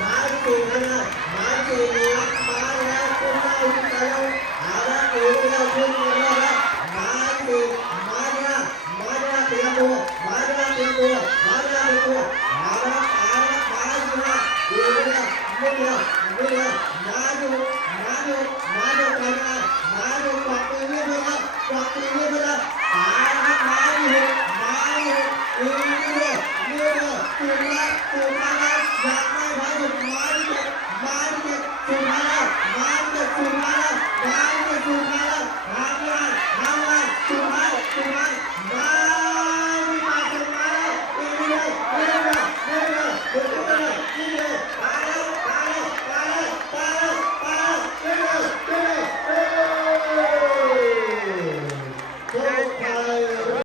มาที่สี่นะมาที่สี่มาแล้วคุณนายคุณตาลเอาละอีกเดียวขึ้นมาแล้วมาที่มาเนี่ยมาเนี่ยเตรียมตัวมาเนี่ยเตรียมตัวมาเนี่ยเตรียมตัวเอาละมาอยู่นะอีกเดียวนิดเดียวนิดเดียวมาอยู่มาอยู่มาอยู่กันนะมาอยู่กวักมือเรียบร้อยกวักมือเรียบร้อยมาอยู่อีกเดียวตื่นแล้วอยากได้พาสุดมาที่เจ็ดสุดท้ายแล้วมาที่เจ็ดสุดท้ายแล้วมาที่เจ็ดสุดท้ายแล้วทำไม่ได้